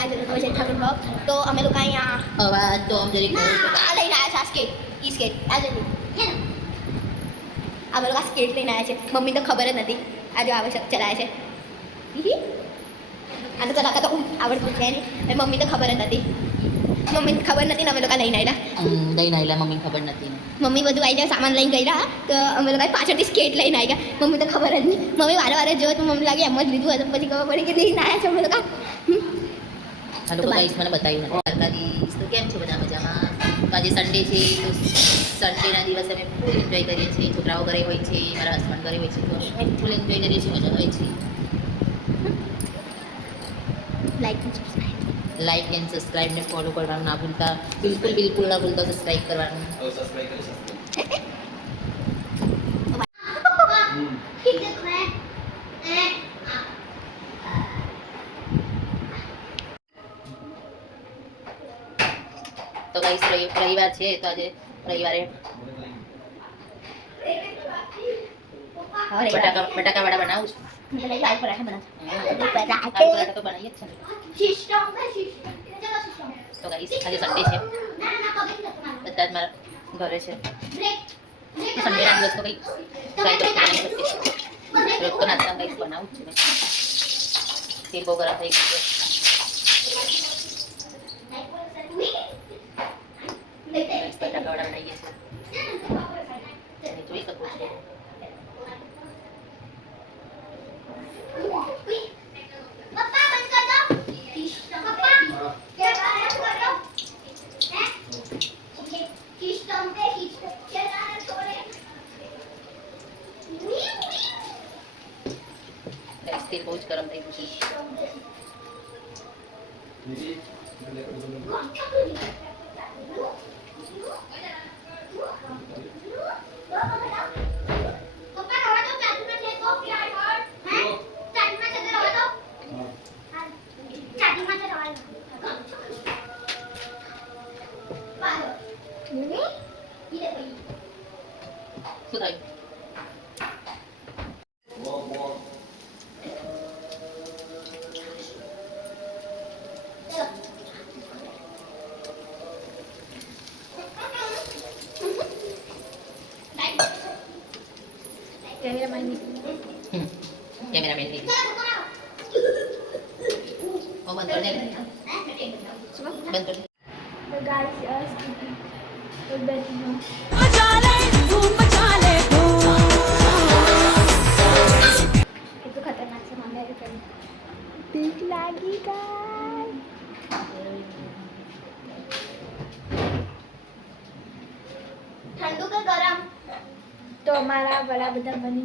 guys welcome છે Thakar blog તો અમે લોકો અહીંયા અવાજ તો આમ જરીક આ લઈને આવ્યા છે આ સ્કેટ ઈ સ્કેટ આ જલ્દી હે ને અમે લોકો આ સ્કેટ લઈને આવ્યા છે મમ્મી તો ખબર જ નથી આજે આવે છે ચલાવે છે આને ચલાવતા તો આવડતું છે નહીં મમ્મી તો ખબર જ નથી મમ્મીને ખબર નથી ને અમે લોકો લઈને આવ્યા લઈને આવેલા મમ્મીને ખબર નથી મમ્મી બધું આવી જાય સામાન લઈને ગયેલા તો અમે લોકો પાછળથી સ્કેટ લઈને આવી ગયા મમ્મી તો ખબર જ નહીં મમ્મી વારે વારે જો તો મમ્મી લાગે એમ જ લીધું હતું પછી ખબર પડી કે લઈને આવ્યા છે અમે લોકો આ લોકો ગાઈસ મને બતાવ્યું સરકારી તો કેમ છો બધા મજામાં તો આજે સન્ડે છે તો સન્ડેના દિવસે અમે ફૂલ એન્જોય કરીએ છીએ છોકરાઓ ઘરે હોય છે મારા હસબન્ડ ઘરે હોય છે તો અમે ફૂલ એન્જોય કરીએ છીએ મજા આવે છે લાઈક એન્ડ સબસ્ક્રાઈબ ને ફોલો કરવાનું ના ભૂલતા બિલકુલ ના ભૂલતા સબસ્ક્રાઈબ કરવાનું તો ગાઈસ રવિવાર છે તો આજે રવિવારે બટાકા વડા બનાવું છું તો ગાઈસ આજે સન્ડે છે બધા જ મારા ઘરે છે સન્ડેના દિવસ તો કંઈક ટ્રાય કરી શકીએ રોજ તો નાસ્તા કંઈક બનાવું છું તેલ બહુ ગરમ થઈ ગયું બટાકા વડા બનાવીએ છીએ જોઈ શકો છો તેલ બહુ જ ગરમ થઈ ગયું છે શું થયું કેમેરામેન ની ઓ બંધ કર દે બંધ કર तो गाइस तो बैठी हूं ये तो खतरनाक से मामला है कर भीख लागी गाइस ठंडू का गरम तो हमारा बड़ा बड़ा बनी